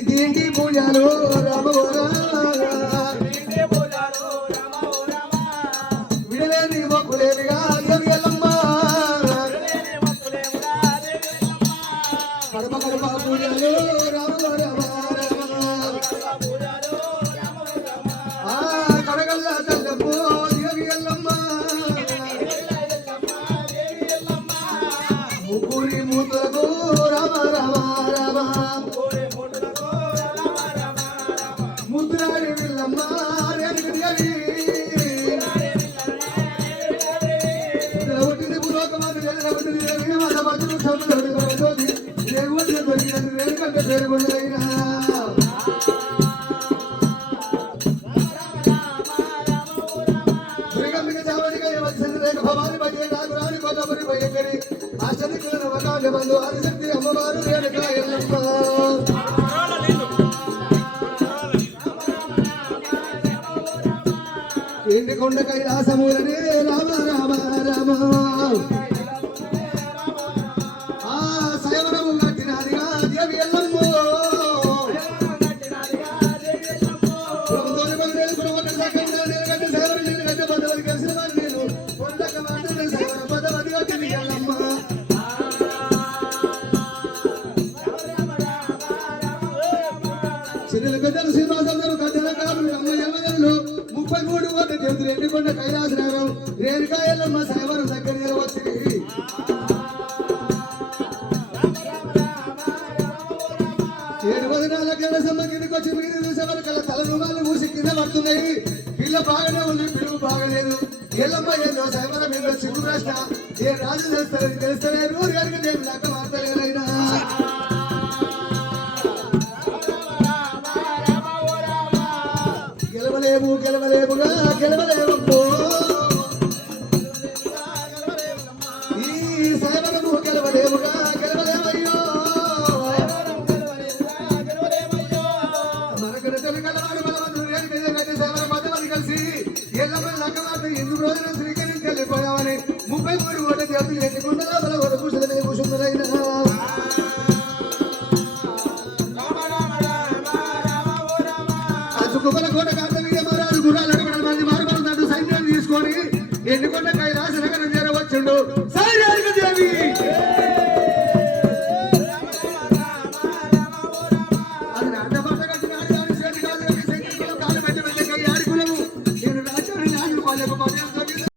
దీనికి పూజలు విడలేని మొక్కులేనిగా ఎల్లమ్మ కడప కడప పూజలు కడగల్ల తల్లమ్మ దేవి ఎల్లమ్మ ముగ్గురి మూతలకు రామ రామ రామ ముద్రాడి విల్లమ్మ దుర్గమ్మ చావడిగా వచ్చిన రేఖ భవాని భజే నాకు రాని కొల్లపురి భయంకరి అష్టదిక్కుల నవకాండ బంధు ఆదిశక్తి అమ్మవారు రేణుకా ఎల్లమ్మ ఎండి కొండ కైలాసములనే రామ రామ రామ ఆ శయవనము కట్టినాదిగా దేవి ఎల్లమ్మ ప్రభుత్వాన్ని పదివేలు పురవకటి సకండ నీలగడ్డ శయవన నీలగడ్డ పదవది కలిసిన వారు నేను కొండక మాటలు శయవన పదవది కట్టిన ఎల్లమ్మ చిన్నల గడ్డలు శ్రీనివాసందరూ గడ్డల కాపులు అమ్మ ఎల్లగడ్డలు 33 కోట్ల దేవతలు ఎండికొండ కైలాసనగరం రేణుకా ఎల్లమ్మ శయవనం దగ్గర నిలవచ్చింది ఏడు వదనాల గెలసమ్మ కిందకి వచ్చి మీరు చూసేవారు కల తలనుమాలు మూసి కింద పడుతున్నాయి పిల్ల బాగానే ఉంది పిలువు బాగలేదు ఎల్లమ్మ ఏదో శయవనం మీద సిగ్గు ప్రశ్న ఏ రాజు చేస్తారని తెలుస్తలే రోజు కనుక నేను లెక్క మాట్లాడలేనైనా గెలవలేముగా గెలవలేము ఈ శయవనము గెలవలేముగా గెలవలేమయ్యో మనకు తెలుగలవాడు బలవంతుడు రేణు మీద కట్టి శయవన పదవది కలిసి ఎల్లమ్మ లక్కమాత ఎన్ని రోజులు శ్రీకరించి వెళ్ళిపోయామని 33 కోట్ల దేవతలు ఎన్నికుండా బల ఒక కూర్చుని మీద కూర్చున్నారైనా కుబల కోట కార్తవీయ మహారాజు గుర్రాలు 2 మంది మారుమల సైన్యాన్ని తీసుకొని ఎన్నికొండ కైలాస నగరం చేరవచ్చుండు